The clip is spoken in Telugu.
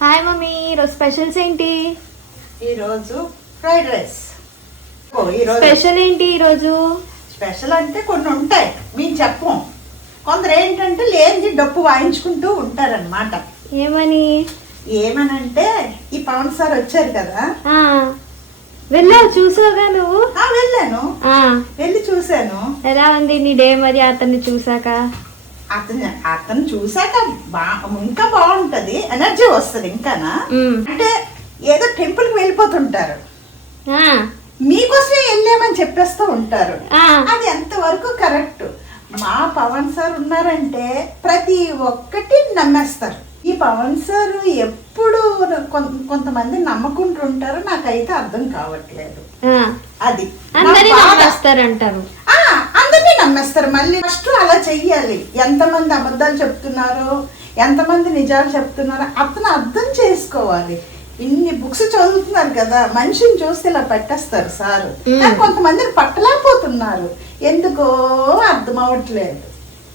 హాయ్ మమ్మీ, ఈరోజు స్పెషల్స్ ఏంటి? ఈరోజు ఫ్రైడ్ రైస్. ఈరోజు స్పెషల్ ఏంటి ఈరోజు? స్పెషల్ అంటే కొన్ని ఉంటాయి, మేము చెప్పం. కొందరు ఏంటంటే లేని డప్పు వాయించుకుంటూ ఉంటారనమాట. ఏమనంటే ఈ పవన్ సార్ వచ్చారు కదా. వెళ్ళావు, చూసావుగా నువ్వు? వెళ్ళాను, వెళ్ళి చూశాను. ఎలా ఉంది నీ డే మరి అతన్ని చూసాక? అతను చూసాక ఇంకా బాగుంటది, ఎనర్జీ వస్తుంది ఇంకానా. అంటే ఏదో టెంపుల్ కి వెళ్ళిపోతుంటారు, మీకోసమే వెళ్ళామని చెప్పేస్తూ ఉంటారు. అది ఎంతవరకు కరెక్ట్? మా పవన్ సార్ ఉన్నారంటే ప్రతి ఒక్కటి నమ్మేస్తారు. ఈ పవన్ సార్ ఎప్పుడు కొంతమంది నమ్మకుంటుంటారో నాకైతే అర్థం కావట్లేదు. అది నమ్మేస్తారంటారు, అందరినీ నమ్మేస్తారు. మళ్ళీ ఫస్ట్ అలా చెయ్యాలి. ఎంతమంది అబద్ధాలు చెప్తున్నారో, ఎంతమంది నిజాలు చెప్తున్నారో అతను అర్థం చేసుకోవాలి. ఇన్ని బుక్స్ చదువుతున్నారు కదా, మనిషిని చూస్తే ఇలా పెట్టేస్తారు సార్. కొంతమందిని పట్టలేకపోతున్నారు, ఎందుకో అర్థం అవ్వట్లేదు.